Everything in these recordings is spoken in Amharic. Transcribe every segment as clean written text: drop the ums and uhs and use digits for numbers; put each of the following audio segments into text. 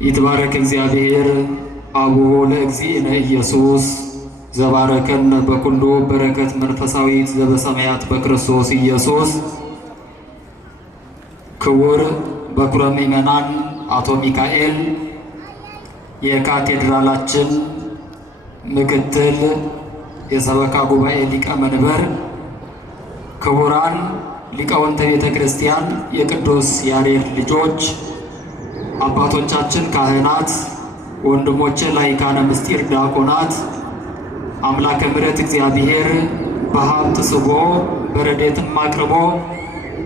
ይትባረክ እግዚአብሔር አቡሁ ለእግዚእነ ኢየሱስ ዘባረከነ በኩሉ በረከት መንፈሳዊት ዘበሰማያት በክርስቶስ ኢየሱስ። ክቡር በኩረ ምእመናን አቶ ሚካኤል የካቴድራላችን ምክትል የሰበካ ጉባኤ ሊቀመንበር፣ ክቡራን ሊቃውንተ ቤተ ክርስቲያን፣ የቅዱስ ያሬድ ልጆች፣ አባቶቻችን ካህናት፣ ወንድሞቼ ላይካነ ምስጢር ዲያቆናት፣ አምላከ ምሕረት እግዚአብሔር በሀብት ስቦ በረድኤትም አቅርቦ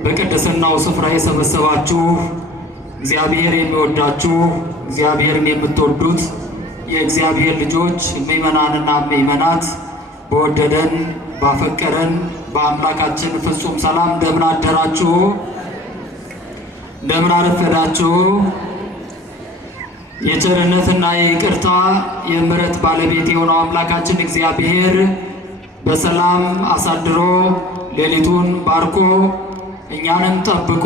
በቅድስናው ስፍራ የሰበሰባችሁ እግዚአብሔር የሚወዳችሁ እግዚአብሔርን የምትወዱት የእግዚአብሔር ልጆች ምእመናንና ምእመናት በወደደን ባፈቀረን በአምላካችን ፍጹም ሰላም እንደምን አደራችሁ? እንደምን አረፈዳችሁ? የቸርነትና የይቅርታ የምሕረት ባለቤት የሆነው አምላካችን እግዚአብሔር በሰላም አሳድሮ ሌሊቱን ባርኮ እኛንም ጠብቆ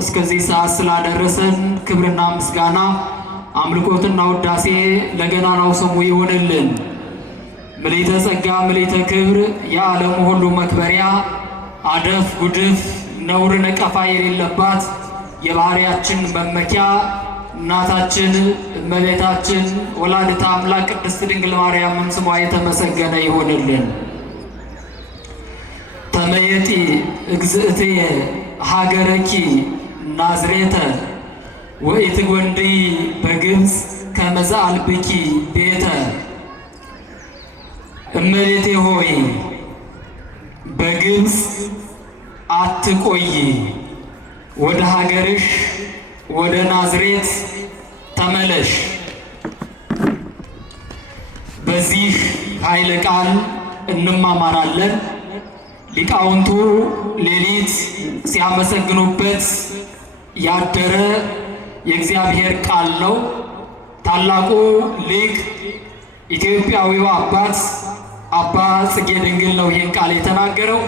እስከዚህ ሰዓት ስላደረሰን ክብርና ምስጋና አምልኮትና ውዳሴ ለገናናው ስሙ ይሁንልን። ምልዕተ ጸጋ ምልዕተ ክብር የዓለሙ ሁሉ መክበሪያ አደፍ ጉድፍ ነውር ነቀፋ የሌለባት የባህሪያችን መመኪያ እናታችን እመቤታችን ወላዲተ አምላክ ቅድስት ድንግል ማርያም ስሟ የተመሰገነ ይሁንልን። ተመየጢ እግዝእትየ ሀገረኪ ናዝሬተ ወኢትጐንድዪ በግብፅ ከመ ዘአልብኪ ቤተ። እመቤቴ ሆይ በግብፅ አትቆይ፣ ወደ ሀገርሽ ወደ ናዝሬት ተመለሽ። በዚህ ኃይለ ቃል እንማማራለን። ሊቃውንቱ ሌሊት ሲያመሰግኑበት ያደረ የእግዚአብሔር ቃል ነው። ታላቁ ሊቅ ኢትዮጵያዊው አባት አባ ጽጌ ድንግል ነው ይህን ቃል የተናገረው።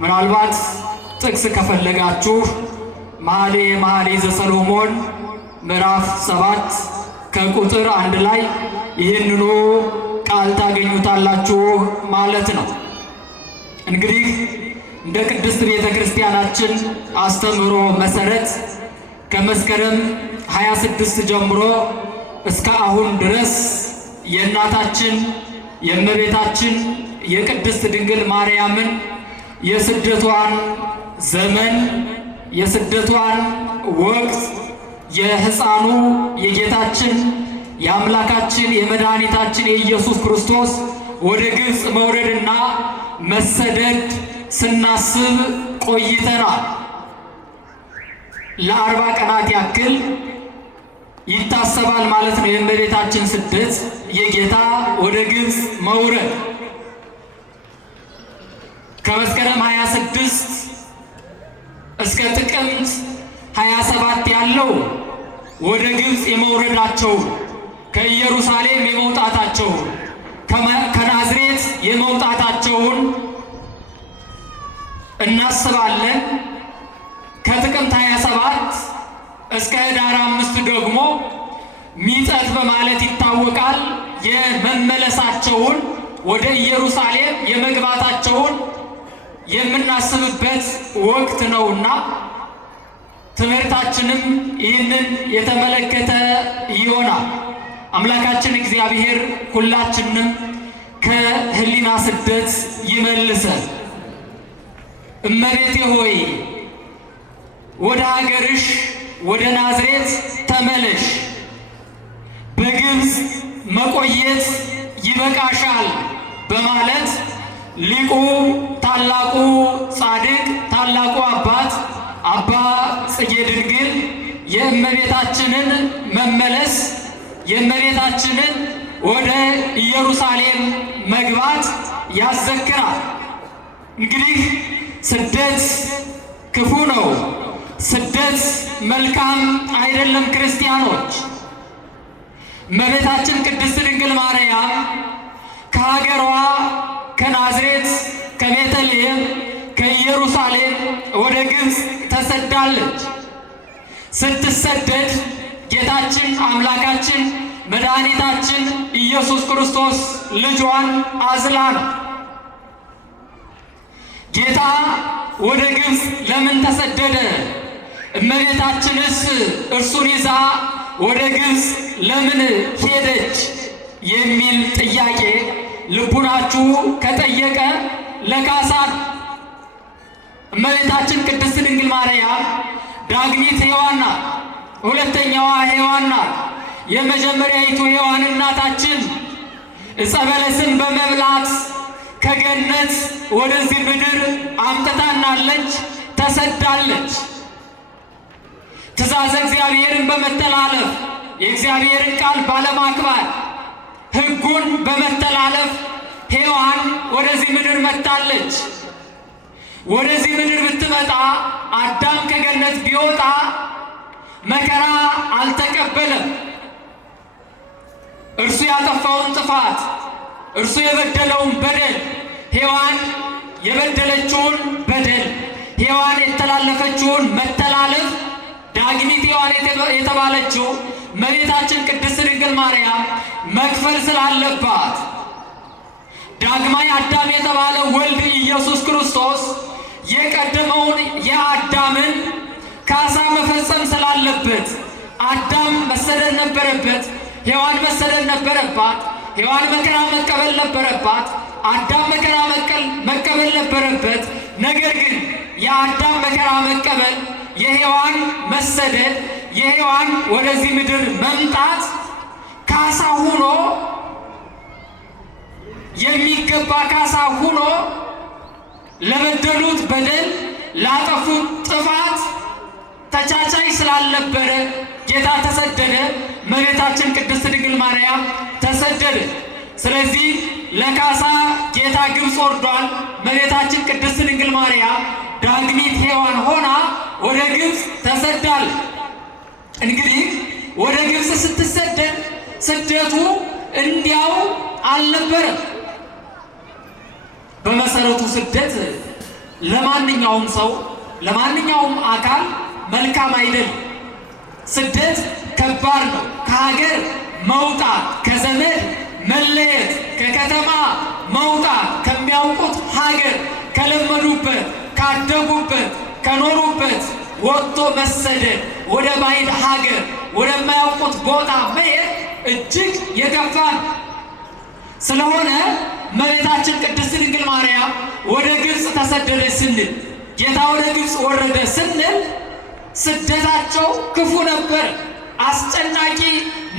ምናልባት ጥቅስ ከፈለጋችሁ መኃልየ መኃልይ ዘሰሎሞን ምዕራፍ 7 ከቁጥር 1 ላይ ይህንኑ ቃል ታገኙታላችሁ ማለት ነው። እንግዲህ እንደ ቅድስት ቤተ ክርስቲያናችን አስተምህሮ መሰረት ከመስከረም 26 ጀምሮ እስከ አሁን ድረስ የእናታችን የእመቤታችን የቅድስት ድንግል ማርያምን የስደቷን ዘመን የስደቷን ወቅት የሕፃኑ የጌታችን የአምላካችን የመድኃኒታችን የኢየሱስ ክርስቶስ ወደ ግብፅ መውረድና መሰደድ ስናስብ ቆይተናል። ለ40 ቀናት ያክል ይታሰባል ማለት ነው የእመቤታችን ስደት፣ የጌታ ወደ ግብፅ መውረድ። ከመስከረም 26 እስከ ጥቅምት 27 ያለው ወደ ግብፅ የመውረዳቸው፣ ከኢየሩሳሌም የመውጣታቸው፣ ከናዝሬት የመውጣታቸውን እናስባለን። ከጥቅምት 27 እስከ ኅዳር 5 ደግሞ ሚጠት በማለት ይታወቃል። የመመለሳቸውን ወደ ኢየሩሳሌም የመግባታቸውን የምናስብበት ወቅት ነውና ትምህርታችንም ይህንን የተመለከተ ይሆናል። አምላካችን እግዚአብሔር ሁላችንም ከህሊና ስደት ይመልሰን። እመቤቴ ሆይ ወደ ሀገርሽ ወደ ናዝሬት ተመለሽ፣ በግብፅ መቆየት ይበቃሻል በማለት ሊቁ ታላቁ ጻድቅ ታላቁ አባት አባ ጽጌ ድንግል የእመቤታችንን መመለስ የእመቤታችንን ወደ ኢየሩሳሌም መግባት ያዘክራል። እንግዲህ ስደት ክፉ ነው። ስደት መልካም አይደለም። ክርስቲያኖች እመቤታችን ቅድስት ድንግል ማርያም ከሀገሯ ከናዝሬት ከቤተልሔም ከኢየሩሳሌም ወደ ግብፅ ተሰዳለች። ስትሰደድ ጌታ ጌታችን አምላካችን መድኃኒታችን ኢየሱስ ክርስቶስ ልጇን አዝላ ነው። ጌታ ወደ ግብፅ ለምን ተሰደደ? እመቤታችንስ እርሱን ይዛ ወደ ግብፅ ለምን ሄደች? የሚል ጥያቄ ልቡናችሁ ከጠየቀ ለካሳ ነው። እመቤታችን ቅድስት ድንግል ማርያም ዳግሚት ሔዋን ናት። ሁለተኛዋ ሔዋን ናት። የመጀመሪያይቱ ሔዋን እናታችን ዕፀ በለስን በመብላት ከገነት ወደዚህ ምድር አምጥታናለች፣ ተሰዳለች። ትእዛዘ እግዚአብሔርን በመተላለፍ የእግዚአብሔርን ቃል ባለማክበር ሕጉን በመተላለፍ ሔዋን ወደዚህ ምድር መጥታለች። ወደዚህ ምድር ብትመጣ አዳም ከገነት ቢወጣ መከራ አልተቀበለም። እርሱ ያጠፋውን ጥፋት፣ እርሱ የበደለውን በደል፣ ሔዋን የበደለችውን በደል፣ ሔዋን የተላለፈችውን መተላለፍ ዳግሚት ሔዋን የተባለችው እመቤታችን ቅድስት ድንግል ማርያም መክፈል ስላለባት ዳግማይ አዳም የተባለ ወልድ ኢየሱስ ክርስቶስ የቀደመውን የአዳምን ካሳ መፈጸም ስላለበት አዳም መሰደድ ነበረበት፣ ሔዋን መሰደድ ነበረባት። ሔዋን መከራ መቀበል ነበረባት፣ አዳም መከራ መቀበል ነበረበት። ነገር ግን የአዳም መከራ መቀበል፣ የሔዋን መሰደድ፣ የሔዋን ወደዚህ ምድር መምጣት ካሳ ሁኖ የሚገባ ካሳ ሁኖ ለበደሉት በደል ላጠፉት ጥፋት ተቻቻይ ስላልነበረ ጌታ ተሰደደ። እመቤታችን ቅድስት ድንግል ማርያም ተሰደደ። ስለዚህ ለካሳ ጌታ ግብፅ ወርዷል። እመቤታችን ቅድስት ድንግል ማርያም ዳግሚት ሔዋን ሆና ወደ ግብፅ ተሰዳል። እንግዲህ ወደ ግብፅ ስትሰደድ ስደቱ እንዲያው አልነበረም። በመሰረቱ ስደት ለማንኛውም ሰው ለማንኛውም አካል መልካም አይደለም። ስደት ከባድ ነው። ከሀገር መውጣት፣ ከዘመድ መለየት፣ ከከተማ መውጣት፣ ከሚያውቁት ሀገር ከለመዱበት፣ ካደጉበት፣ ከኖሩበት ወጥቶ መሰደድ፣ ወደ ባዕድ ሀገር ወደማያውቁት ቦታ መሄድ እጅግ የከፋ ነው። ስለሆነ እመቤታችን ቅድስት ድንግል ማርያም ወደ ግብፅ ተሰደደች ስንል፣ ጌታ ወደ ግብፅ ወረደ ስንል ስደታቸው ክፉ ነበር፣ አስጨናቂ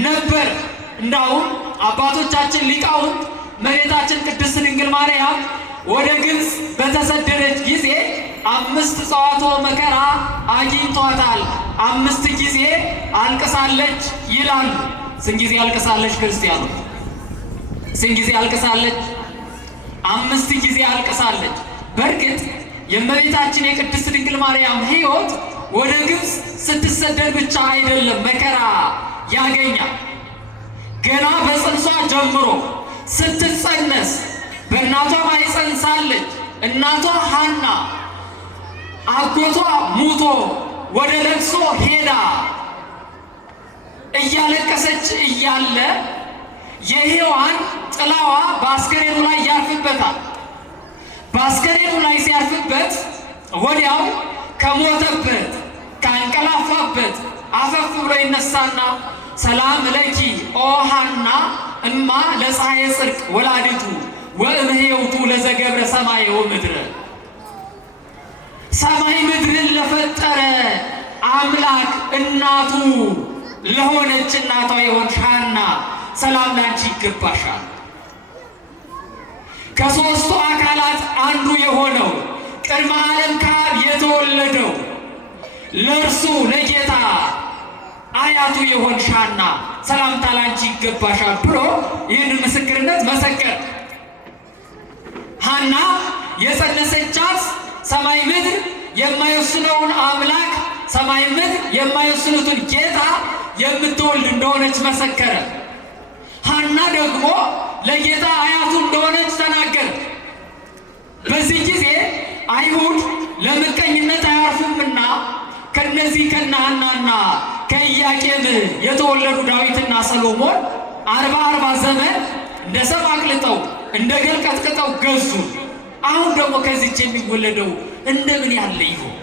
ነበር። እንዳውም አባቶቻችን ሊቃውንት እመቤታችን ቅድስት ድንግል ማርያም ወደ ግብፅ በተሰደደች ጊዜ 5 ጸዋትወ መከራ አግኝቷታል፣ 5 ጊዜ አልቅሳለች ይላሉ። ስንት ጊዜ አልቅሳለች? ክርስቲያኖች ስንት ጊዜ አልቅሳለች? 5 ጊዜ አልቅሳለች። በእርግጥ የእመቤታችን የቅድስት ድንግል ማርያም ሕይወት ወደ ግብፅ ስትሰደድ ብቻ አይደለም መከራ ያገኛል። ገና በጽንሷ ጀምሮ ስትጸነስ በእናቷ ማኅፀን ሳለች እናቷ ሐና አጎቷ ሙቶ ወደ ለቅሶ ሄዳ እያለቀሰች እያለ የሔዋን ጥላዋ በአስከሬኑ ላይ ያርፍበታል። በአስከሬኑ ላይ ሲያርፍበት ወዲያው ከሞተበት ካንቀላፋበት አፈፍ ብሎ ይነሳና ሰላም ለኪ ኦ ሐና እማ ለፀሐየ ጽድቅ ወላዲቱ ወእምሕይወቱ ለዘገብረ ሰማየ ወምድረ። ሰማይ ምድርን ለፈጠረ አምላክ እናቱ ለሆነች እናቷ የሆንሽ ሐና ሰላም ላንቺ ይገባሻል። ከሦስቱ አካላት አንዱ የሆነው ቅድመ ዓለም ከአብ የተወለደው ለእርሱ ለጌታ አያቱ የሆንሽ ሐና ሰላምታ ላንቺ ይገባሻል ብሎ ይህን ምስክርነት መሰከረ። ሐና የጸነሰቻት ሰማይ ምድር የማይወስነውን አምላክ፣ ሰማይ ምድር የማይወስኑትን ጌታ የምትወልድ እንደሆነች መሰከረ። ሐና ደግሞ ለጌታ አያቱ እንደሆነች ተናገረ። በዚህ ጊዜ አይሁድ ለምቀኝነት አያርፉምና ከነዚህ ከነሐናና ከኢያቄም የተወለዱ ዳዊትና ሰሎሞን 40 ዘመን እንደ ሰም አቅልጠው እንደ ገል ቀጥቅጠው ገዙ። አሁን ደግሞ ከዚች የሚወለደው እንደምን ያለ ይሆን?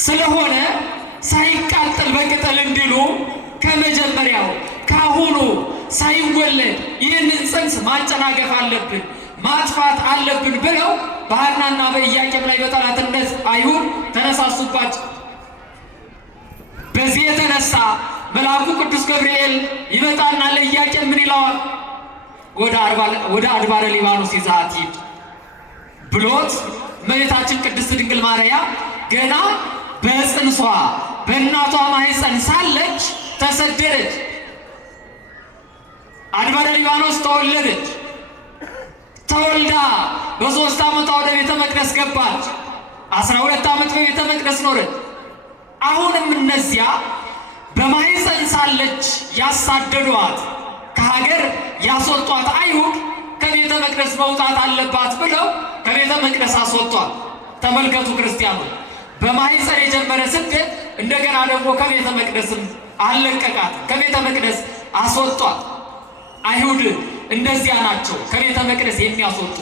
ስለሆነ ሳይቃጠል በቅጠል እንዲሉ ከመጀመሪያው ካሁኑ ሳይወለድ ይህንን ጽንስ ማጨናገፍ አለብን፣ ማጥፋት አለብን ብለው በሐናና በኢያቄም ላይ በጠላትነት አይሁድ ተነሳሱባቸው። በዚህ የተነሳ መልአኩ ቅዱስ ገብርኤል ይመጣና ለኢያቄም ምን ይለዋል? ወደ አድባረ ሊባኖስ ይዘሃት ሂድ ብሎት እመቤታችን ቅድስት ድንግል ማርያም ገና በጽንሷ በእናቷ ማኅፀን ሳለች ተሰደደች። አድባረ ሊባኖስ ተወለደች። ተወልዳ በ3 ዓመቷ ወደ ቤተ መቅደስ ገባች። 12 ዓመት በቤተ መቅደስ ኖረች። አሁንም እነዚያ በማኅፀን ሳለች ያሳደዷት ከሀገር ያስወጧት አይሁድ ከቤተ መቅደስ መውጣት አለባት ብለው ከቤተ መቅደስ አስወጧት። ተመልከቱ ክርስቲያኖች፣ በማኅፀን የጀመረ ስደት እንደገና ደግሞ ከቤተ መቅደስም አለቀቃት፣ ከቤተ መቅደስ አስወጧት። አይሁድ እንደዚያ ናቸው፣ ከቤተ መቅደስ የሚያስወጡ፣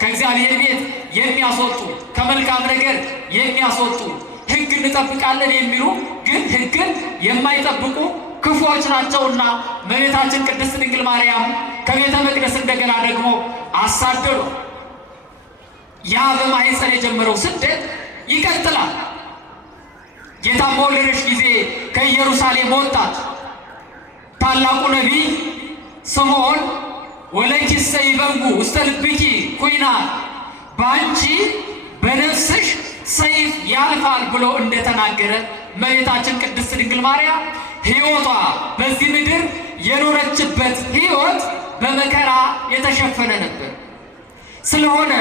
ከእግዚአብሔር ቤት የሚያስወጡ፣ ከመልካም ነገር የሚያስወጡ፣ ሕግ እንጠብቃለን የሚሉ ግን ሕግን የማይጠብቁ ክፉዎች ናቸውና እመቤታችን ቅድስት ድንግል ማርያም ከቤተ መቅደስ እንደገና ደግሞ አሳደዱ። ያ በማኅፀን የጀመረው ስደት ይቀጥላል። ጌታ በወለደች ጊዜ ከኢየሩሳሌም ወጣች። ታላቁ ነቢይ ስምዖን ወለኪሰ ይበጉ ውስተ ልብኪ ኩናት፣ በአንቺ በነፍስሽ ሰይፍ ያልፋል ብሎ እንደተናገረ እመቤታችን ቅድስት ድንግል ማርያም ሕይወቷ በዚህ ምድር የኖረችበት ሕይወት በመከራ የተሸፈነ ነበር። ስለሆነ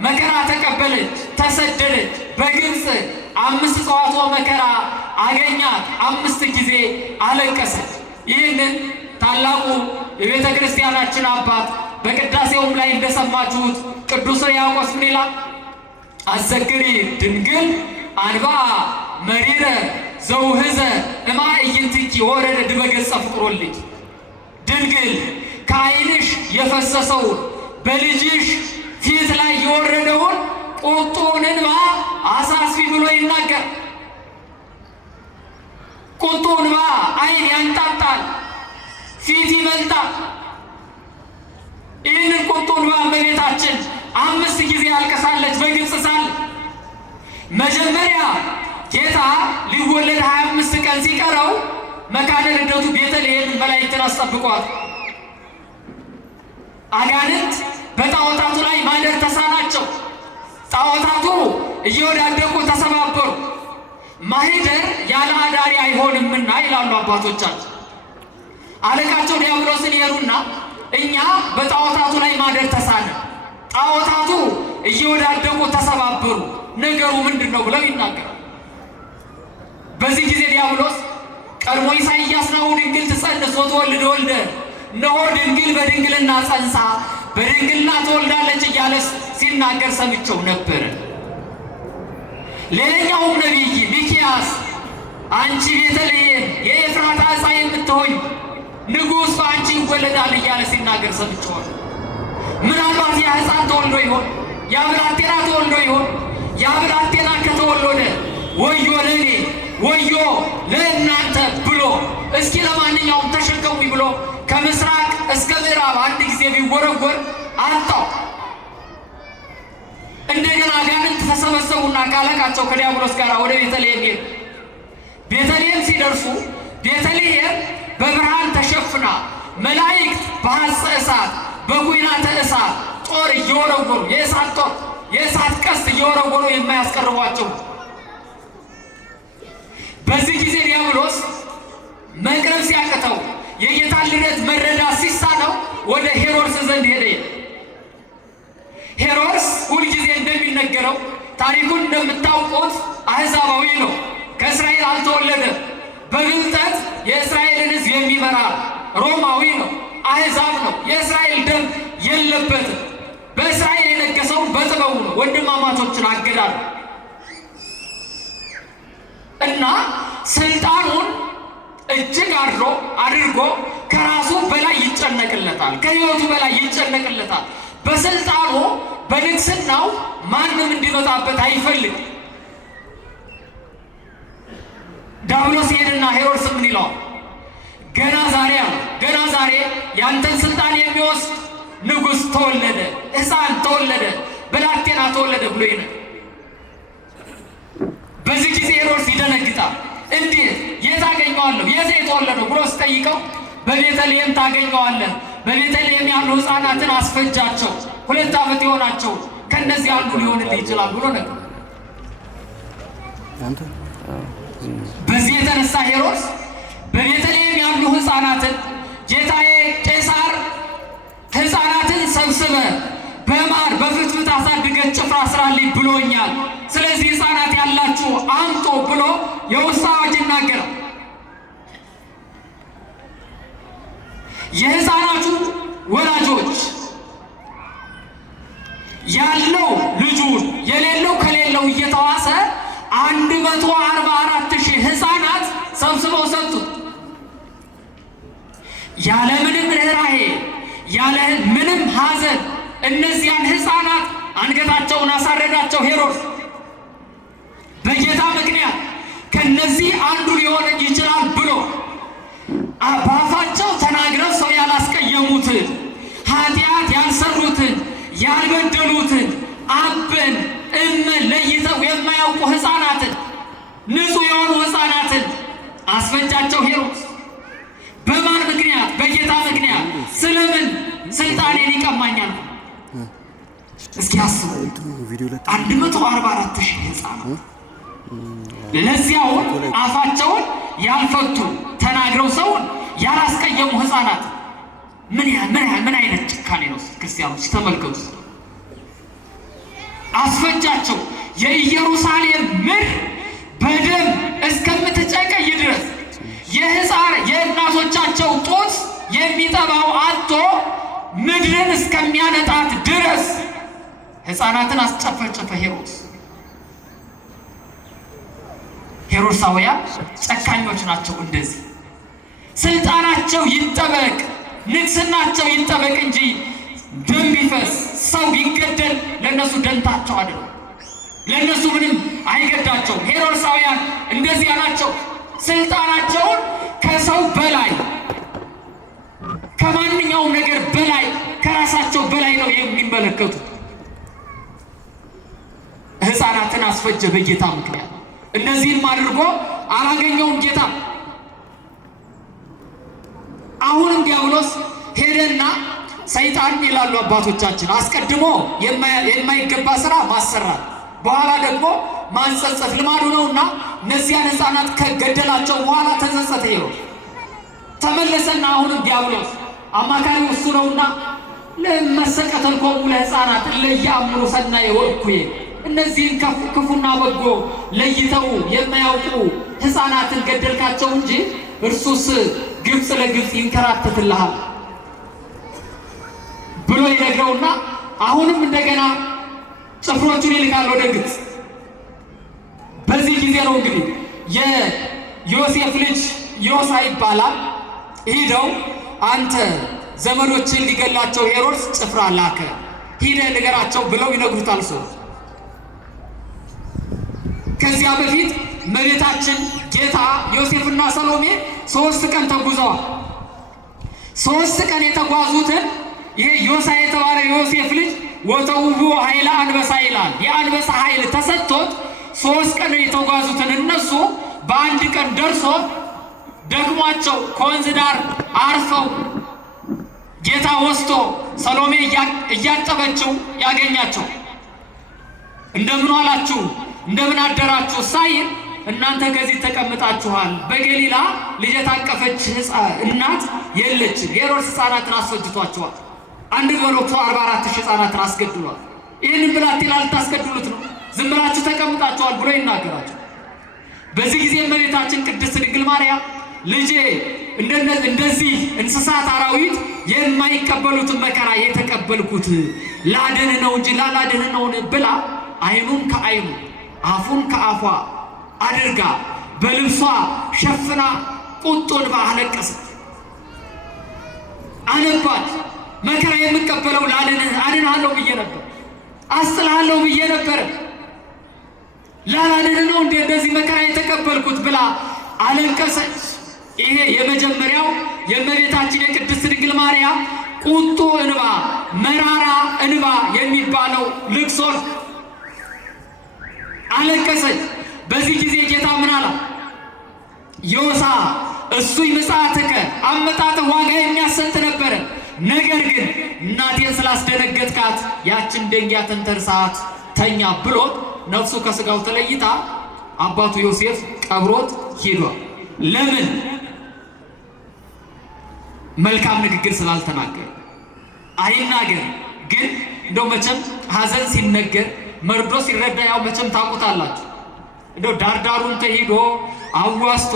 መከራ ተቀበለች፣ ተሰደደች። በግብፅ 5 ጽዋትወ መከራ አገኛት። 5 ጊዜ አለቀሰች። ይህንን ታላቁ የቤተ ክርስቲያናችን አባት በቅዳሴውም ላይ እንደሰማችሁት ቅዱስ ሕርያቆስ ምን ይላል? አሰግሪ ድንግል አንባ መሪረ ዘውህዘ እማ እይንትኪ ወረደ ድበገጸ ፍቅሮልኪ። ድንግል ከዓይንሽ የፈሰሰውን በልጅሽ ፊት ላይ የወረደውን ቁጡን እንባ አሳስቢ ብሎ ይናገር። ቁጡ እንባ ዓይን ያንጣጣል፣ ፊት ይመልጣል። ይህንን ቁጡ እንባ እመቤታችን 5 ጊዜ አልቅሳለች በግብፅ ሳለ። መጀመሪያ ጌታ ሊወለድ 25 ቀን ሲቀረው መካነ ልደቱ ቤተልሔም መላእክትን አስጠብቋት። አጋንንት በጣዖታቱ ላይ ማደር ተሳናቸው። ጣዖታቱ እየወዳደቁ ተሰባበሩ። ማኅደር ያለ አዳሪ አይሆንምና ይላሉ አባቶቻችን። አለቃቸው ዲያብሎስን ይሄዱና እኛ በጣዖታቱ ላይ ማደር ተሳነ፣ ጣዖታቱ እየወዳደቁ ተሰባበሩ፣ ነገሩ ምንድን ነው ብለው ይናገራሉ። በዚህ ጊዜ ዲያብሎስ ቀድሞ ኢሳይያስ ነው ድንግል ትጸንስ ወትወልድ ወልደ፣ እነሆ ድንግል በድንግልና ጸንሳ በድንግልና ትወልዳለች እያለ ሲናገር ሰምቸው ነበር። ሌላኛውም ነቢይ ሚክያስ አንቺ ቤተልሔም የኤፍራታ ዕፃ የምትሆኝ ንጉሥ በአንቺ ይወለዳል እያለ ሲናገር ሰምቸዋል። ምናልባት ያ ሕፃን ተወልዶ ይሆን? ያ ብላቴና ተወልዶ ይሆን? ያ ብላቴና ከተወለደ ወዮ ለእኔ ወዮ ለእናንተ ብሎ እስኪ ለማንኛውም ተሸከሙ ብሎ ከምስራቅ እስከ ምዕራብ 1 ጊዜ ቢወረወር አጣው። እንደገና አጋንንት ተሰበሰቡና ካለቃቸው ከዲያብሎስ ጋር ወደ ቤተልሔም ሄዱ። ቤተልሔም ሲደርሱ ቤተልሔም በብርሃን ተሸፍና መላእክት በሐፀ እሳት በኩናተ እሳት ጦር እየወረወሩ የእሳት ቀስት እየወረወሩ የማያስቀርቧቸው። በዚህ ጊዜ ዲያብሎስ መቅረብ ሲያቅተው የጌታን ልደት መረዳት ሲሳነው ወደ ሄሮድስ ዘንድ ሄደ። ሄሮድስ ሁልጊዜ እንደሚነገረው ታሪኩን እንደምታውቁት አሕዛባዊ ነው። ከእስራኤል አልተወለደም። በብልጠት የእስራኤልን ሕዝብ የሚመራ ሮማዊ ነው። አሕዛብ ነው። የእስራኤል ደም የለበትም። በእስራኤል የነገሰውን በጥበቡ ነው። ወንድማማቾችን አገዳሉ። እና ስልጣኑን እጅግ አድርጎ ከራሱ በላይ ይጨነቅለታል፣ ከሕይወቱ በላይ ይጨነቅለታል። በስልጣኑ በንግስናው ማንም እንዲመጣበት አይፈልግ። ዲያብሎስ ሄድና ሄሮድስ ምን ይለዋል? ገና ዛሬ ያንተን ስልጣን የሚወስድ ንጉሥ ተወለደ፣ ሕፃን ተወለደ፣ ብላቴና ተወለደ ብሎ ይነግረዋል። በዚህ ጊዜ ሄሮድስ ይደነግጣል። እንዴት? የት አገኘዋለሁ? የት የተወለደው ብሎ ሲጠይቀው በቤተልሔም ታገኘዋለህ፣ በቤተልሔም ያሉ ሕፃናትን አስፈጃቸው፣ 2 ዓመት የሆናቸው ከእነዚህ አንዱ ሊሆንልህ ይችላል ብሎ ነገር። በዚህ የተነሳ ሄሮድስ በቤተልሔም ያሉ ሕፃናትን ጌታዬ ቄሳር ሕፃናትን ሰብስበ በማር በፍትፍት አሳድገህ ጭፍራ ስራልኝ ብሎኛል፣ ስለዚህ ሕፃናት ያላችሁ አምጡ ብሎ የውስጥ አዋጅ ይናገራል። የሕፃናቱ ወላጆች ያለው ልጁን የሌለው ከሌለው እየተዋሰ 144,000 ሕፃናት ሰብስበው ሰጡት። ያለ ምንም ርኅራኄ ያለ ምንም ሐዘን እነዚያን ሕፃናት አንገታቸውን አሳረዳቸው ሄሮድስ። በጌታ ምክንያት ከነዚህ አንዱ ሊሆን ይችላል ብሎ በአፋቸው ተናግረው ሰው ያላስቀየሙትን ኃጢአት ያልሰሩትን ያልበደሉትን አብን እምን ለይተው የማያውቁ ሕፃናትን ንጹሕ የሆኑ ሕፃናትን አስፈጃቸው ሄሮድስ። በማን ምክንያት? በጌታ ምክንያት። ስለምን? ስልጣኔን ይቀማኛል። እስኪ አስቡ፣ 144,000 ሕፃናት ለዚያውን አፋቸውን ያልፈቱ ተናግረው ሰውን ያላስቀየሙ ሕፃናት ምን አይነት ጭካኔ ነው? ክርስቲያኖች ተመልከቱ። አስፈጃቸው። የኢየሩሳሌም ምድር በደም እስከምትጨቀይ ድረስ የእናቶቻቸው ጡት የሚጠባው አጥቶ ምድርን እስከሚያነጣት ድረስ ሕፃናትን አስጨፈጨፈ ሄሮድስ። ሄሮድሳውያን ጨካኞች ናቸው። እንደዚህ ስልጣናቸው ይጠበቅ፣ ንግስናቸው ይጠበቅ እንጂ ደም ቢፈስ ሰው ቢገደል ለነሱ ደንታቸው አይደለም። ለነሱ ምንም አይገዳቸውም። ሄሮድሳውያን እንደዚህ ናቸው። ስልጣናቸውን ከሰው በላይ ከማንኛውም ነገር በላይ ከራሳቸው በላይ ነው የሚመለከቱት። ሕፃናትን አስፈጀ በጌታ ምክንያት። እነዚህም አድርጎ አላገኘውም ጌታ። አሁንም ዲያብሎስ ሄደና ሰይጣን ይላሉ አባቶቻችን አስቀድሞ የማይገባ ስራ ማሰራት በኋላ ደግሞ ማንጸጸት ልማዱ ነውና እነዚያን ሕፃናት ከገደላቸው በኋላ ተጸጸተ ሄሮድስ። ተመለሰና አሁንም ዲያብሎስ አማካሪው እሱ ነውና ለመሰቀተልኮሙ ለሕፃናት ለያምሩ ሰናየ ወእኩየ፣ እነዚህን ክፉና በጎ ለይተው የማያውቁ ሕፃናትን ገደልካቸው እንጂ እርሱስ ግብፅ ለግብፅ ይንከራተትልሃል ብሎ ይነግረውና አሁንም እንደገና ጭፍሮቹን ይልካል ወደ ግብፅ። በዚህ ጊዜ ነው እንግዲህ የዮሴፍ ልጅ ዮሳ ይባላል ሂደው አንተ ዘመዶችን ሊገላቸው ሄሮድስ ጭፍራ ላከ፣ ሂደህ ንገራቸው ብለው ይነግሩታል ሰው። ከዚያ በፊት እመቤታችን ጌታ ዮሴፍና ሰሎሜ 3 ቀን ተጉዘዋል። 3 ቀን የተጓዙትን ይሄ ዮሳ የተባለ ዮሴፍ ልጅ ወተውቡ ኃይለ አንበሳ ይላል። የአንበሳ ኃይል ተሰጥቶት 3 ቀን የተጓዙትን እነሱ በአንድ ቀን ደርሶ ደግሟቸው ከወንዝ ዳር አርፈው ጌታ ወስቶ ሰሎሜ እያጠበችው ያገኛቸው። እንደምን ዋላችሁ እንደምን አደራችሁ ሳይል እናንተ ከዚህ ተቀምጣችኋል፣ በገሊላ ልጅ የታቀፈች እናት የለችም። ሄሮድስ ሕፃናትን አስፈጅቷቸዋል። አንድ በወቅቱ 44,000 ሕፃናትን አስገድሏል። ይህንን ብላቴና ልታስገድሉት ነው? ዝም ብላችሁ ተቀምጣችኋል ብሎ ይናገራቸው። በዚህ ጊዜ እመቤታችን ቅድስት ድንግል ማርያም ልጄ እንደዚህ እንስሳት አራዊት የማይቀበሉትን መከራ የተቀበልኩት ላድን ነው እንጂ ላላድን ነው ብላ ዓይኑን ከዓይኑ አፉን ከአፏ አድርጋ በልብሷ ሸፍና ቁጡ እንባ አለቀሰች፣ አነባች። መከራ የምቀበለው አድንሃለሁ ብዬ ነበር፣ አስጥልሃለሁ ብዬ ነበር፣ ላላድን ነው እንደዚህ መከራ የተቀበልኩት ብላ አለቀሰች። ይሄ የመጀመሪያው የእመቤታችን የቅድስት ድንግል ማርያም ቁጡ እንባ፣ መራራ እንባ የሚባለው ልቅሶ ነው። አለቀሰች። በዚህ ጊዜ ጌታ ምን አለ? ዮሳ እሱይ ምጽአትከ አመጣጥ ዋጋ የሚያሰጥ ነበረ። ነገር ግን እናቴን ስላስደነገጥካት ያችን ደንጊያ ተንተርሳት ተኛ ብሎ ነፍሱ ከስጋው ተለይታ አባቱ ዮሴፍ ቀብሮት ሄዷል። ለምን? መልካም ንግግር ስላልተናገረ። አይናገር ግን እንደው መቼም ሐዘን ሲነገር መርዶ ሲረዳ ያው መቼም ታውቁታላችሁ። እንደው ዳርዳሩን ተሄዶ አዋስቶ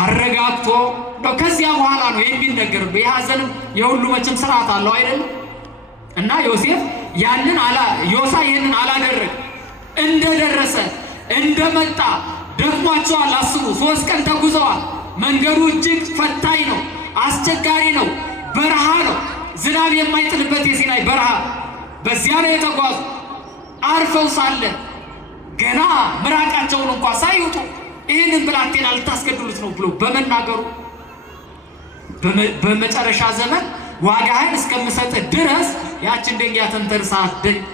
አረጋግቶ እንደው ከዚያ በኋላ ነው የሚነገር። የሐዘን የሁሉ መቼም ስርዓት አለው አይደለም? እና ዮሳ ይህንን አላደረገ። እንደደረሰ እንደመጣ ደክሟቸዋል። አስቡ፣ 3 ቀን ተጉዘዋል። መንገዱ እጅግ ፈታኝ ነው፣ አስቸጋሪ ነው፣ በረሃ ነው። ዝናብ የማይጥልበት የሲናይ በረሃ፣ በዚያ ነው የተጓዙ። አርፈው ሳለ ገና ምራቃቸውን እንኳን ሳይውጡ ይህንን ብላቴና ልታስገድሉት ነው ብሎ በመናገሩ በመጨረሻ ዘመን ዋጋህን እስከምሰጥ ድረስ ያችን ደንጊያ ተንተርሳ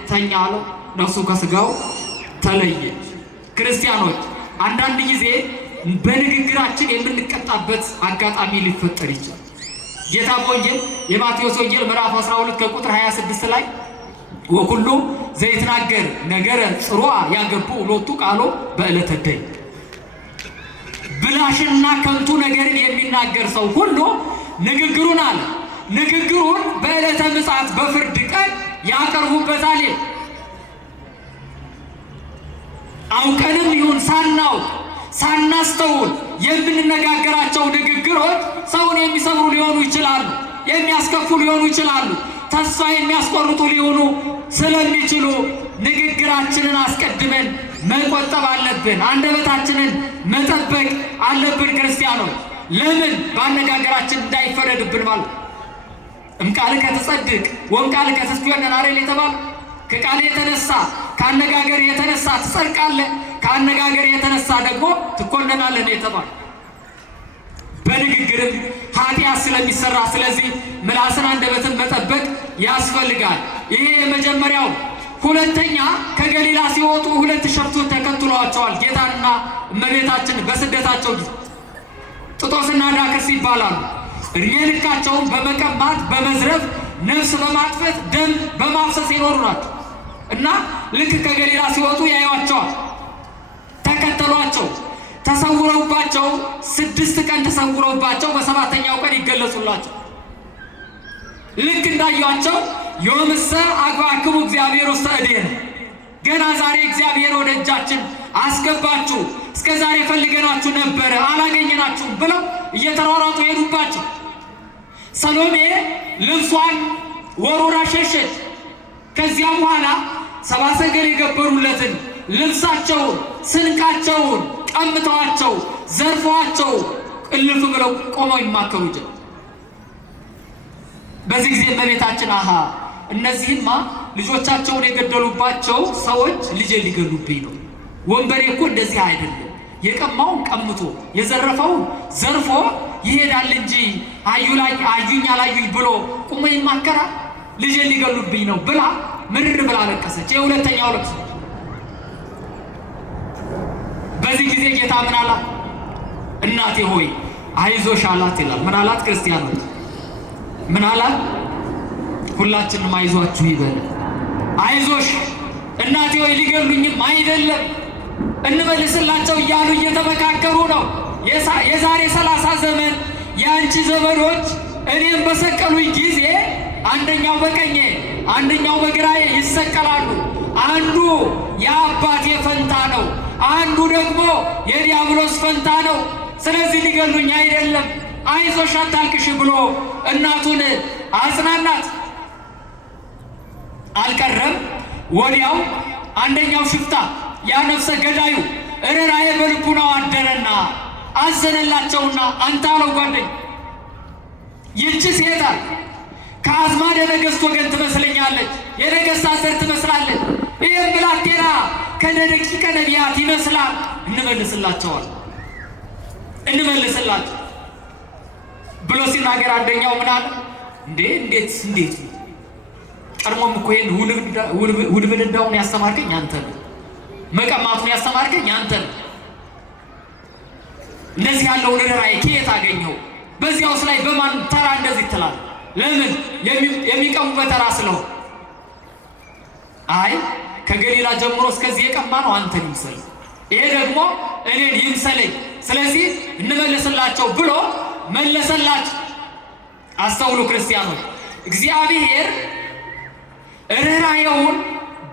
ተኛ አለው። ነፍሱ ከስጋው ተለየች። ክርስቲያኖች አንዳንድ ጊዜ በንግግራችን የምንቀጣበት አጋጣሚ ሊፈጠር ይችላል። ጌታ ወንጌል የማቴዎስ ወንጌል ምዕራፍ 12 ከቁጥር 26 ላይ ወኩሉ ዘይትናገር ነገረ ጽሩዓ ያገቡ ሎቱ ቃሎ በዕለተ ደይ፣ ብላሽና ከንቱ ነገርን የሚናገር ሰው ሁሉ ንግግሩን አለ ንግግሩን በዕለተ ምጽአት በፍርድ ቀን ያቀርቡበታል። አውቀንም ይሁን ሳናውቅ ሳናስተውል የምንነጋገራቸው ንግግሮች ሰውን የሚሰብሩ ሊሆኑ ይችላሉ፣ የሚያስከፉ ሊሆኑ ይችላሉ፣ ተስፋ የሚያስቆርጡ ሊሆኑ ስለሚችሉ ንግግራችንን አስቀድመን መቆጠብ አለብን። አንደበታችንን መጠበቅ አለብን። ክርስቲያኖች ለምን? በአነጋገራችን እንዳይፈረድብን ማለት እምቃልከ ትጸድቅ ወእምቃልከ ትኮነን አይደል የተባለው? ከቃል የተነሳ ከአነጋገር የተነሳ ትጸድቃለህ፣ ከአነጋገር የተነሳ ደግሞ ትኮነናለህ የተባለው። በንግግርም ኃጢአት ስለሚሰራ ስለዚህ ምላስን አንደበትን መጠበቅ ያስፈልጋል። ይሄ የመጀመሪያው። ሁለተኛ ከገሊላ ሲወጡ 2 ሸፍቶች ተከትለዋቸዋል ጌታንና እመቤታችን በስደታቸው ጊዜ። ጥጦስና ዳክርስ ይባላሉ። እድሜ ልካቸውን በመቀማት በመዝረፍ ነፍስ በማጥፈት ደም በማፍሰስ የኖሩ ናቸው እና ልክ ከገሊላ ሲወጡ ያዩዋቸዋል። ተከተሏቸው። ተሰውረውባቸው 6 ቀን ተሰውረውባቸው በሰባተኛው ቀን ይገለጹላቸው። ልክ እንዳዩአቸው ዮምሰ አግባክሙ እግዚአብሔር ውስተ እዴነ፣ ገና ዛሬ እግዚአብሔር ወደ እጃችን አስገባችሁ፣ እስከ ዛሬ ፈልገናችሁ ነበረ አላገኘናችሁም ብለው እየተሯሯጡ ሄዱባቸው። ሰሎሜ ልብሷን ወሮራ ሸሸች። ከዚያ በኋላ ሰብአ ሰገል የገበሩለትን ልብሳቸውን ስንቃቸውን ቀምተዋቸው ዘርፈዋቸው እልፍ ብለው ቆመው ይማከሩ ጀመሩ። በዚህ ጊዜ እመቤታችን እነዚህማ ልጆቻቸውን የገደሉባቸው ሰዎች ልጄ ሊገሉብኝ ነው። ወንበሬ እኮ እንደዚህ አይደለም፣ የቀማውን ቀምቶ የዘረፈውን ዘርፎ ይሄዳል እንጂ አዩኝ አላዩኝ ብሎ ቁሞ ይማከራል። ልጄ ሊገሉብኝ ነው ብላ ምርር ብላ አለቀሰች። የሁለተኛው ለቅሶ። በዚህ ጊዜ ጌታ ምን አላት? እናቴ ሆይ አይዞሽ አላት ይላል። ምን አላት? ክርስቲያኖች ምን አላት? ሁላችንም አይዟችሁ ይበል። አይዞሽ እናቴ ሆይ ሊገሉኝም አይደለም እንመልስላቸው እያሉ እየተመካከሩ ነው። የዛሬ 30 ዘመን የአንቺ ዘመዶች እኔም በሰቀሉኝ ጊዜ አንደኛው በቀኜ አንደኛው በግራዬ ይሰቀላሉ። አንዱ የአባቴ ፈንታ ነው፣ አንዱ ደግሞ የዲያብሎስ ፈንታ ነው። ስለዚህ ሊገሉኝ አይደለም፣ አይዞሽ አታልቅሽ ብሎ እናቱን አጽናናት። አልቀረም። ወዲያው አንደኛው ሽፍታ ያ ነፍሰ ገዳዩ ርኅራኄ በልቡናው አደረና አዘነላቸውና አንተ አለው ጓደኛ ይህች ሴት ከአዝማደ ነገሥት ወገን ትመስለኛለች፣ የነገሥታት ዘር ትመስላለች። ይህም ብላቴና ከደቂቀ ነቢያት ይመስላል። እንመልስላቸው ብሎ ሲናገር አንደኛው ምን አለ? እንዴት ቀድሞም እኮ ይሄን ውልብድዳውን ያስተማርከኝ አንተ ነህ፣ መቀማቱን ያስተማርከኝ አንተ ነህ። እንደዚህ ያለውን ርኅራኄ ከየት አገኘው? በዚያውስ ላይ በማን ተራ እንደዚህ ትላለህ? ለምን የሚቀሙ በተራ ስለሆነ? አይ ከገሊላ ጀምሮ እስከዚህ የቀማ ነው አንተን ይምሰል፣ ይሄ ደግሞ እኔን ይምሰለኝ፣ ስለዚህ እንመልስላቸው ብሎ መለሰላቸው። አስተውሉ ክርስቲያኖች፣ እግዚአብሔር ርኅራኄውን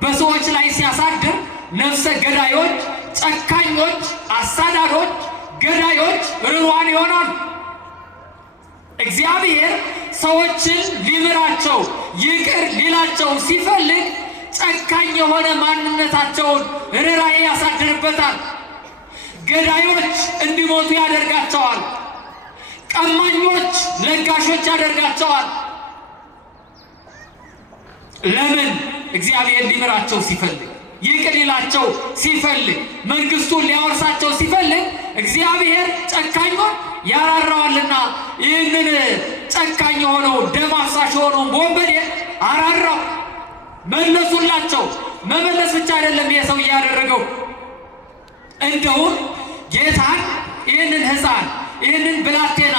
በሰዎች ላይ ሲያሳድር ነፍሰ ገዳዮች፣ ጨካኞች፣ አሳዳዶች፣ ገዳዮች ርኅሩሃን ይሆናሉ። እግዚአብሔር ሰዎችን ሊምራቸው ይቅር ሊላቸው ሲፈልግ ጨካኝ የሆነ ማንነታቸውን ርኅራኄ ያሳድርበታል። ገዳዮች እንዲሞቱ ያደርጋቸዋል። ቀማኞች ለጋሾች ያደርጋቸዋል። ለምን? እግዚአብሔር ሊምራቸው ሲፈልግ፣ ይቅር ሊላቸው ሲፈልግ፣ መንግሥቱን ሊያወርሳቸው ሲፈልግ እግዚአብሔር ጨካኙን ያራራዋልና ይህንን ጨካኝ የሆነው ደም አፍሳሽ የሆነው ወንበዴ አራራው፣ መለሱላቸው። መመለስ ብቻ አይደለም ይሄ ሰው እያደረገው፣ እንደውም ጌታን ይህንን ሕፃን ይህንን ብላቴና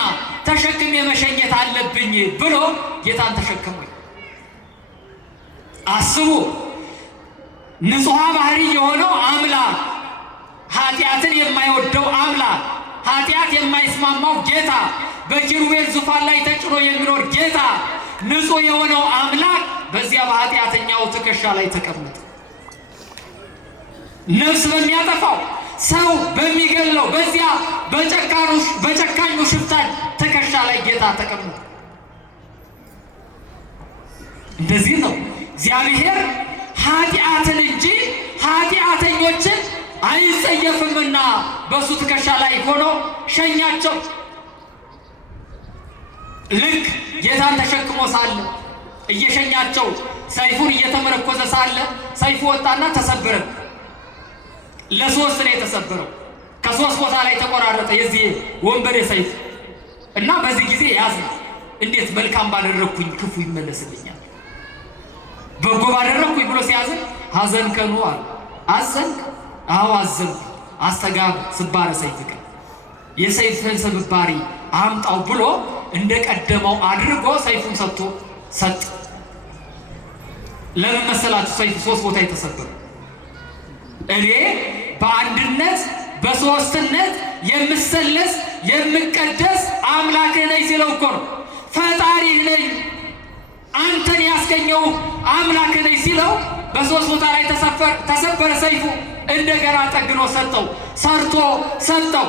ተሸክሜ መሸኘት አለብኝ ብሎ ጌታን ተሸክሞኝ። አስቡ፣ ንጹሐ ባህሪ የሆነው አምላክ፣ ኃጢአትን የማይወደው አምላክ፣ ኃጢአት የማይስማማው ጌታ፣ በኪሩቤል ዙፋን ላይ ተጭኖ የሚኖር ጌታ፣ ንጹሕ የሆነው አምላክ በዚያ በኃጢአተኛው ትከሻ ላይ ተቀመጠ። ነፍስ በሚያጠፋው ሰው በሚገለው በዚያ በጨካኙ ሽፍታ ትከሻ ላይ ጌታ ተቀመጠ። እንደዚህ ነው እግዚአብሔር ኃጢአትን እንጂ ኃጢአተኞችን አይጸየፍምና በሱ ትከሻ ላይ ሆኖ ሸኛቸው። ልክ ጌታን ተሸክሞ ሳለ እየሸኛቸው ሰይፉን እየተመረኮዘ ሳለ ሰይፉ ወጣና ተሰበረ። ለሶስት ነው የተሰበረው። ከሶስት ቦታ ላይ ተቆራረጠ የዚህ ወንበዴ ሰይፍ እና በዚህ ጊዜ ያዝን። እንዴት መልካም ባደረኩኝ ክፉ ይመለስልኛል፣ በጎ ባደረኩኝ ብሎ ሲያዝን ሐዘን ከኑ አለ። አዘንክ? አዎ አዘንኩ። አስተጋብ ስባረ ሰይፍከ፣ የሰይፍህን ስብባሪ አምጣው ብሎ እንደቀደመው አድርጎ ሰይፉን ሰጥ። ለምን መሰላችሁ? ሰይፉ ሶስት ቦታ የተሰበረ እኔ በአንድነት በሶስትነት የምሰለስ የምቀደስ አምላክህ ነኝ ሲለው እኮ ነው። ፈጣሪህ ነኝ አንተን ያስገኘው አምላክህ ነኝ ሲለው በሶስት ቦታ ላይ ተሰበረ ሰይፉ። እንደገና ጠግኖ ሰጠው፣ ሰርቶ ሰጠው።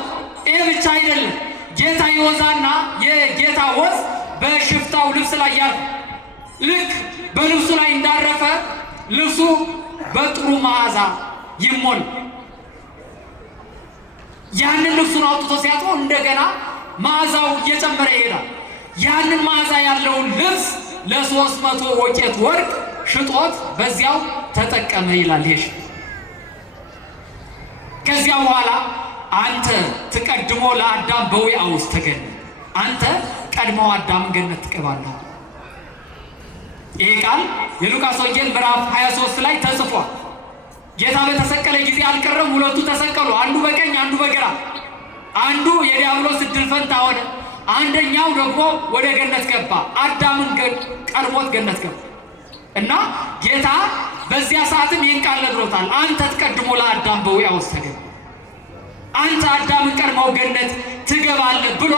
ይህ ብቻ አይደለም። ጌታ ይወዛና የጌታ ወዝ በሽፍታው ልብስ ላይ ያርፍ። ልክ በልብሱ ላይ እንዳረፈ ልብሱ በጥሩ መዓዛ ይሞል። ያንን ልብሱን አውጥቶ ሲያጥበው እንደገና መዓዛው እየጨመረ ይሄዳል። ያንን መዓዛ ያለውን ልብስ ለ300 ወቄት ወርቅ ሽጦት በዚያው ተጠቀመ ይላል። ይሄ ከዚያ በኋላ አንተ ትቀድሞ ለአዳም በዊአ ውስጥ ተገኘ፣ አንተ ቀድሞው አዳም ገነት ትገባለህ። ይሄ ቃል የሉቃስ ወንጌል ምዕራፍ 23 ላይ ተጽፏል። ጌታ በተሰቀለ ጊዜ አልቀረም፣ ሁለቱ ተሰቀሉ፣ አንዱ በቀኝ አንዱ በግራ። አንዱ የዲያብሎስ እድል ፈንታ ሆነ፣ አንደኛው ደግሞ ወደ ገነት ገባ። አዳምን ቀድሞት ገነት ገባ እና ጌታ በዚያ ሰዓትም ይህን ቃል ነግሮታል። አንተ ትቀድሞ ለአዳም በዊአ ውስጥ ተገኘ፣ አንተ አዳምን ቀድመው ገነት ትገባለህ ብሎ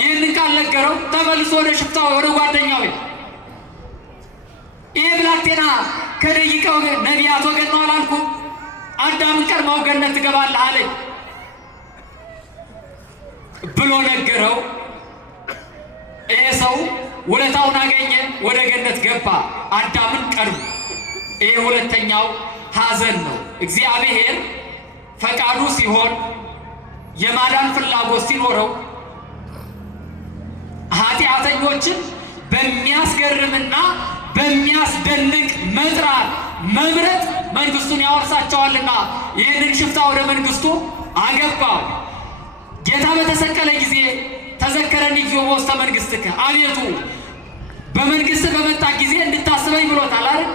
ይህንን ቃል ነገረው። ተመልሶ ወደ ሽፍታው ወደ ጓደኛው ይህ ብላቴና ከደቂቀ ነቢያት ወገን ነው አላልኩም? አዳምን ቀድመው ገነት ትገባለህ አለኝ ብሎ ነገረው። ይሄ ሰው ውለታውን አገኘ፣ ወደ ገነት ገባ፣ አዳምን ቀድሞ። ይሄ ሁለተኛው ሐዘን ነው። እግዚአብሔር ፈቃዱ ሲሆን የማዳን ፍላጎት ሲኖረው ኃጢአተኞችን በሚያስገርምና በሚያስደንቅ መጥራት መምረጥ መንግስቱን ያወርሳቸዋልና ይህንን ሽፍታ ወደ መንግስቱ አገባው። ጌታ በተሰቀለ ጊዜ ተዘከረኒ እግዚኦ በውስተ መንግሥትከ፣ አቤቱ በመንግስት በመጣ ጊዜ እንድታስበኝ ብሎታል አይደል?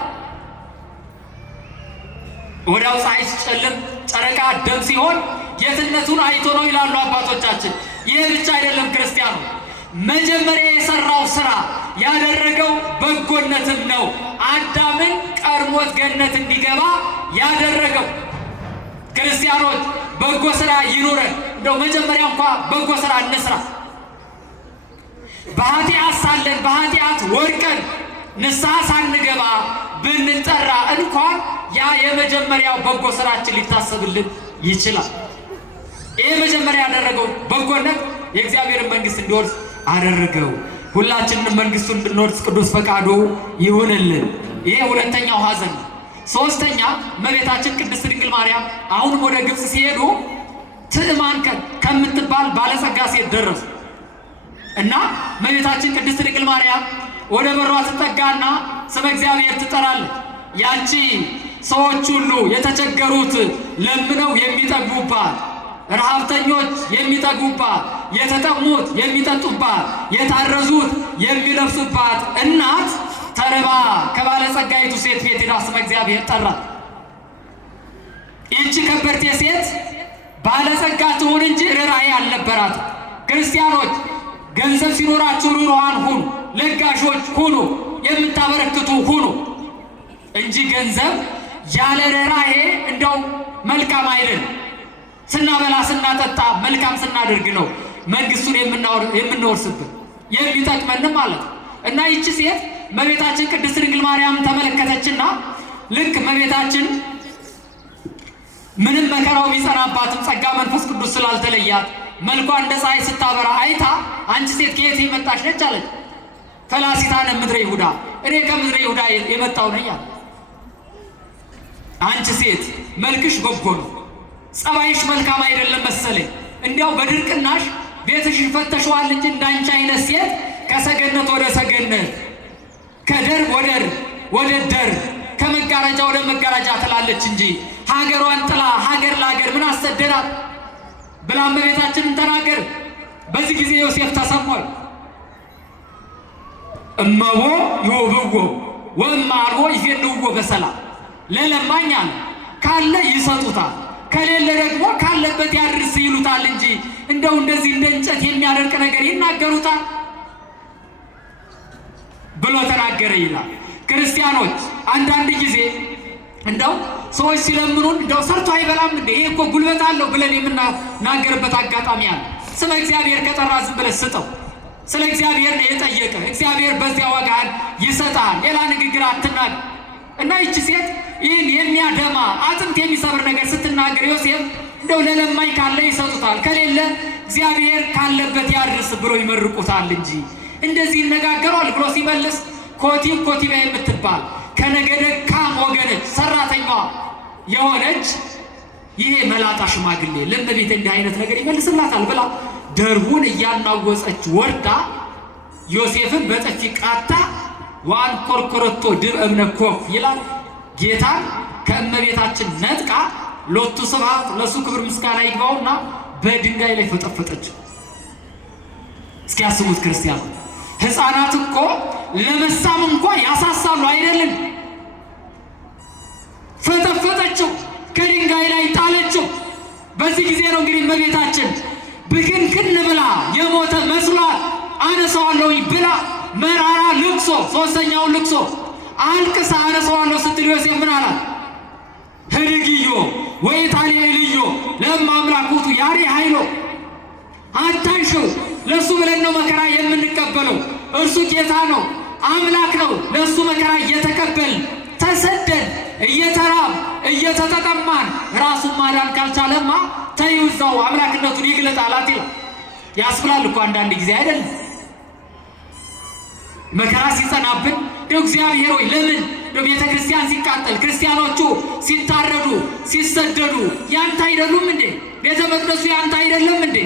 ወዲያው ፀሐይ ሲጨልም ጨረቃ ደም ሲሆን ጌትነቱን አይቶ ነው ይላሉ አባቶቻችን። ይህ ብቻ አይደለም ክርስቲያኑ፣ መጀመሪያ የሰራው ስራ ያደረገው በጎነትም ነው። አዳምን ቀድሞት ገነት እንዲገባ ያደረገው። ክርስቲያኖች በጎ ስራ ይኑረን። እንደው መጀመሪያ እንኳ በጎ ስራ እንስራ። በኃጢአት ሳለን በኃጢአት ወድቀን ንስሐ ሳንገባ ብንጠራ እንኳን ያ የመጀመሪያው በጎ ስራችን ሊታሰብልን ይችላል። ይሄ መጀመሪያ ያደረገው በጎነት የእግዚአብሔርን መንግስት እንዲወርስ አደረገው። ሁላችንም መንግስቱን እንድንወርስ ቅዱስ ፈቃዱ ይሁንልን። ይሄ ሁለተኛው ሐዘን ነው። ሶስተኛ እመቤታችን ቅድስት ድንግል ማርያም አሁንም ወደ ግብፅ ሲሄዱ ትዕማን ከምትባል ባለጸጋ ሴት ደረሱ እና እመቤታችን ቅድስት ድንግል ማርያም ወደ በሯ ትጠጋና ስመ እግዚአብሔር ትጠራለች። ያቺ ሰዎች ሁሉ የተቸገሩት ለምነው የሚጠግቡባት፣ ረሃብተኞች የሚጠግቡባት፣ የተጠሙት የሚጠጡባት፣ የታረዙት የሚለብሱባት እናት ተርባ ከባለጸጋይቱ ሴት ቤት ሄዳ ስመ እግዚአብሔር ጠራት። ይህች ከበርቴ ሴት ባለጸጋ ትሁን እንጂ ርኅራኄ አልነበራት። ክርስቲያኖች ገንዘብ ሲኖራችሁ ርኅሩሃን ሁኑ፣ ለጋሾች ሁኑ፣ የምታበረክቱ ሁኑ እንጂ ገንዘብ ያለ ርኅራኄ እንደው መልካም አይደለም። ስናበላ ስናጠጣ መልካም ስናደርግ ነው መንግስቱን የምንወርስብን የሚጠቅመንም ማለት ነው። እና ይቺ ሴት እመቤታችን ቅድስት ድንግል ማርያም ተመለከተችና ልክ እመቤታችን ምንም መከራው ቢጸናባትም ጸጋ መንፈስ ቅዱስ ስላልተለያት መልኳ እንደ ፀሐይ ስታበራ አይታ አንቺ ሴት ከየት የመጣሽ ነች አለች። ፈላሲታነ ምድረ ይሁዳ፣ እኔ ከምድረ ይሁዳ የመጣው ነኝ አለ። አንቺ ሴት መልክሽ በጎ ነው፣ ጸባይሽ መልካም አይደለም መሰለኝ። እንዲያው በድርቅናሽ ቤትሽን ፈተሽዋል እንጂ እንዳንቺ አይነት ሴት ከሰገነት ወደ ሰገነት፣ ከደርብ ወደ ደርብ፣ ከመጋረጃ ወደ መጋረጃ ትላለች እንጂ ሀገሯን ጥላ ሀገር ለሀገር ምን አሰደዳት ብላ እመቤታችንን ተናገር። በዚህ ጊዜ ዮሴፍ ተሰሟል። እመቦ ይወብዎ ወእመ አልቦ ይፌንውዎ በሰላም። ለለማኝ አለ ካለ ይሰጡታል፣ ከሌለ ደግሞ ካለበት ያድርስ ይሉታል እንጂ እንደው እንደዚህ እንደ እንጨት የሚያደርቅ ነገር ይናገሩታል ብሎ ተናገረ ይላል። ክርስቲያኖች አንዳንድ ጊዜ እንደው ሰዎች ሲለምኑን እንደው ሰርቶ አይበላም እንዴ ይሄ እኮ ጉልበት አለው ብለን የምናገርበት አጋጣሚ አለ። ስለ እግዚአብሔር ከጠራ ዝም ብለህ ስጠው። ስለ እግዚአብሔር ነው የጠየቀ፣ እግዚአብሔር በዚያ ዋጋህን ይሰጣል። ሌላ ንግግር አትናገር። እና ይቺ ሴት ይህን የሚያደማ አጥንት የሚሰብር ነገር ስትናገር ዮሴፍ እንደው ለለማኝ ካለ ይሰጡታል፣ ከሌለ እግዚአብሔር ካለበት ያድርስ ብሎ ይመርቁታል እንጂ እንደዚህ ይነጋገሯል ብሎ ሲመልስ ኮቲባ የምትባል ከነገደ ካም ወገነች ሰራተኛዋ የሆነች ይሄ መላጣ ሽማግሌ ለእመቤቴ እንዲህ አይነት ነገር ይመልስላታል ብላ ደርቡን እያናወፀች ወርዳ ዮሴፍን በጥፊ ቃታ ዋን ኮርኮረቶ ድብ እብነ ኮፍ ይላል። ጌታን ከእመቤታችን ነጥቃ ሎቱ ስብሐት ለሱ ክብር ምስጋና ይግባውና በድንጋይ ላይ ፈጠፈጠችው። እስኪ ያስቡት ክርስቲያኑ፣ ሕፃናት እኮ ለመሳም እንኳን ያሳሳሉ አይደለም? ፈጠፈጠችው፣ ከድንጋይ ላይ ጣለችው። በዚህ ጊዜ ነው እንግዲህ እመቤታችን ብክንክን ብላ የሞተ መስሏት አነሳዋለሁ ብላ መራራ ልቅሶ፣ ሶስተኛውን ልቅሶ አልቅሳ አነሳዋለሁ ስትል ዮሴፍ ምን አላት? ህድግዮ ወኢታልዮ ለእመ አምላክ ውእቱ ያሬ ኃይሎ። አታንሽው፣ ለእሱ ብለን ነው መከራ የምንቀበለው። እርሱ ጌታ ነው፣ አምላክ ነው። ለእሱ መከራ እየተቀበል ተሰደን እየተራብ እየተጠቀማን ራሱን ማዳን ካልቻለማ ተይው እዛው አምላክነቱን ይግለጣላት ይላል። ያስብላል እኮ አንዳንድ ጊዜ አይደለም? መከራ ሲጸናብን እግዚአብሔር ሆይ ለምን ቤተ ክርስቲያን ሲቃጠል፣ ክርስቲያኖቹ ሲታረዱ፣ ሲሰደዱ ያንተ አይደሉም እንዴ? ቤተ መቅደሱ ያንተ አይደለም እንዴ?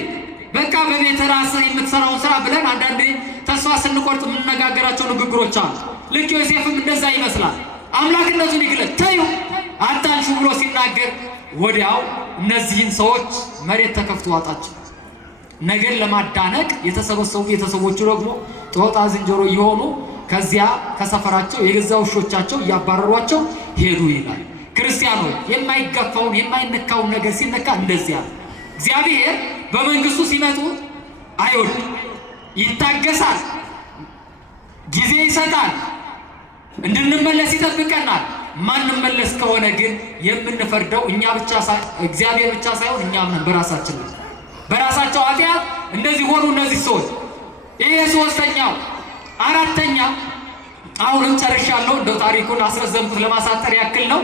በቃ በቤተ ራስህ የምትሰራውን ስራ ብለን አንዳንዴ ተስፋ ስንቆርጥ የምንነጋገራቸው ንግግሮች አሉ። ልክ ዮሴፍም እንደዛ ይመስላል። አምላክነቱን ይግለጥ ተዩ አታንሹ ብሎ ሲናገር ወዲያው እነዚህን ሰዎች መሬት ተከፍቶ ዋጣቸው። ነገር ለማዳነቅ የተሰበሰቡ ቤተሰቦቹ ደግሞ ጦጣ ዝንጀሮ እየሆኑ ከዚያ ከሰፈራቸው የገዛ ውሾቻቸው እያባረሯቸው ሄዱ ይላል። ክርስቲያኖች የማይገፋውን የማይነካውን ነገር ሲነካ እንደዚያ እግዚአብሔር በመንግስቱ ሲመጡ አይወድ ይታገሳል፣ ጊዜ ይሰጣል፣ እንድንመለስ ይጠብቀናል። ማንመለስ ከሆነ ግን የምንፈርደው እኛ ብቻ እግዚአብሔር ብቻ ሳይሆን እኛም ነን በራሳችን ነው። በራሳቸው ኃጢአት እንደዚህ ሆኑ እነዚህ ሰዎች። ይሄ ሶስተኛው። አራተኛ አሁንም ጨርሻለሁ፣ እንደው ታሪኩን አስረዘምኩት ለማሳጠር ያክል ነው።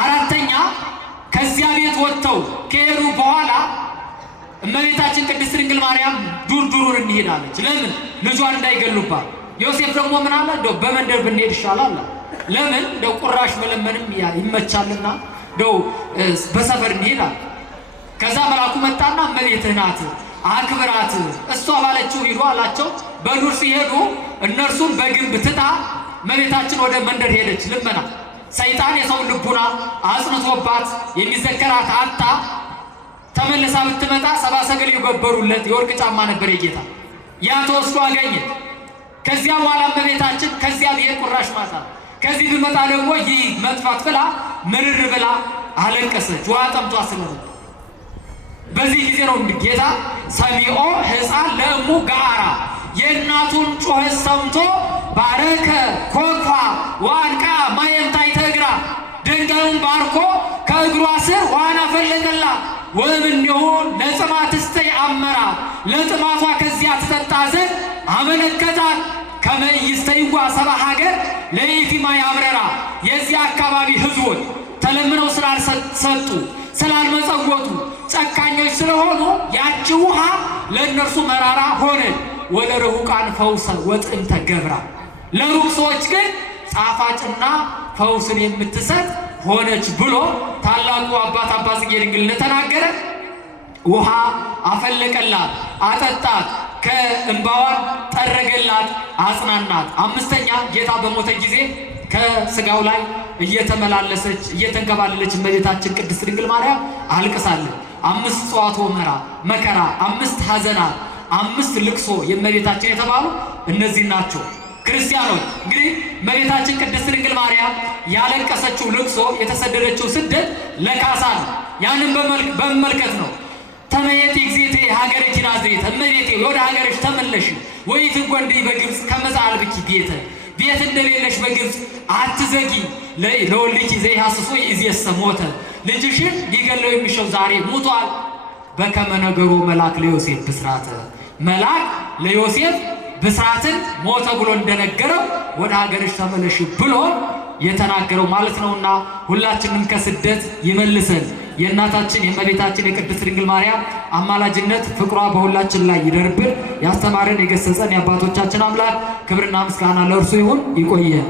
አራተኛ ከዚያ ቤት ወጥተው ከሄዱ በኋላ እመቤታችን ቅድስት ድንግል ማርያም ዱሩን እንሄዳለች። ለምን? ልጇን እንዳይገሉባት። ዮሴፍ ደግሞ ምን አለ? እንደው በመንደር ብንሄድ ይሻላል። ለምን? እንደው ቁራሽ መለመንም ይመቻልና እንደው በሰፈር እንሄዳል። ከዛ መልአኩ መጣና እመቤትህ ናት አክብራት፣ እሷ ባለችው ሂዱ አላቸው። በዱር ሲሄዱ እነርሱን በግንብ ትታ እመቤታችን ወደ መንደር ሄደች። ልመና ሰይጣን የሰው ልቡና አጽንቶባት የሚዘከራት አጣ። ተመልሳ ብትመጣ ሰብአ ሰገል የገበሩለት የወርቅ ጫማ ነበር የጌታ። ያ ተወስዶ አገኘ። ከዚያ በኋላ እመቤታችን ከዚያ ብሄድ ቁራሽ ማታ ከዚህ ብመጣ ደግሞ ይህ መጥፋት ብላ ምርር ብላ አለቀሰች። ውሃ ጠምቷ ስለነበር በዚህ ጊዜ ነው ጌታ ሰሚኦ ሕፃን ለእሙ ገአራ የእናቱን ጩኸት ሰምቶ ባረከ ኮኳ ዋንቃ ማየንታይ ተግራ ድንጋዩን ባርኮ ከእግሯ ስር ዋና ፈለቀላ ወእምኔሁ ለጥማት እስተይ አመራ ለጥማቷ ከዚያ ትጠጣ ዘንድ አመለከታት። ከመ ኢይስተይዋ ሰብአ ሀገር ለኢቲማ ያብረራ የዚያ አካባቢ ህዝቦች ተለምነው ስላልሰጡ ስላልመጸወቱ ጨካኞች ስለሆኑ ያቺ ውሃ ለእነርሱ መራራ ሆነ። ወደ ርሁቃን ፈውሰ ወጥዕምተ ገብራ ለሩቅ ሰዎች ግን ጣፋጭና ፈውስን የምትሰጥ ሆነች ብሎ ታላቁ አባት አባ ጽጌ ድንግል እንደተናገረ ውሃ አፈለቀላት፣ አጠጣት፣ ከእንባዋን ጠረገላት፣ አጽናናት። አምስተኛ ጌታ በሞተ ጊዜ ከስጋው ላይ እየተመላለሰች እየተንከባለለች እመቤታችን ቅድስት ድንግል ማርያም አልቅሳለች። 5 ጽዋቶ መከራ፣ 5 ሐዘናት፣ 5 ልቅሶ የእመቤታችን የተባሉ እነዚህ ናቸው። ክርስቲያኖች እንግዲህ እመቤታችን ቅድስት ድንግል ማርያም ያለቀሰችው ልቅሶ የተሰደደችው ስደት ለካሳ ነው። ያንን በመመልከት ነው። ተመየጢ እግዚእቴ ሀገርኪ ናዝሬት፣ እመቤቴ ወደ ሀገርሽ ተመለሽ። ወኢትጐንድዪ በግብፅ ከመ ዘአልብኪ ቤተ፣ ቤት እንደሌለሽ በግብፅ አትዘጊ። ለወልድኪ ዘይሐስሶ ይእዜሰ ሞተ፣ ልጅሽን ሊገለው የሚሻው ዛሬ ሙቷል። በከመ ነገሮ መልአክ ለዮሴፍ ብስራተ፣ መልአክ ለዮሴፍ ብስራትን ሞተ ብሎ እንደነገረው ወደ ሀገርሽ ተመለሽ ብሎ የተናገረው ማለት ነውና ሁላችንም ከስደት ይመልሰን። የእናታችን የእመቤታችን የቅድስት ድንግል ማርያም አማላጅነት ፍቅሯ በሁላችን ላይ ይደርብን። ያስተማረን የገሰጸን የአባቶቻችን አምላክ ክብርና ምስጋና ለእርሱ ይሁን። ይቆየን።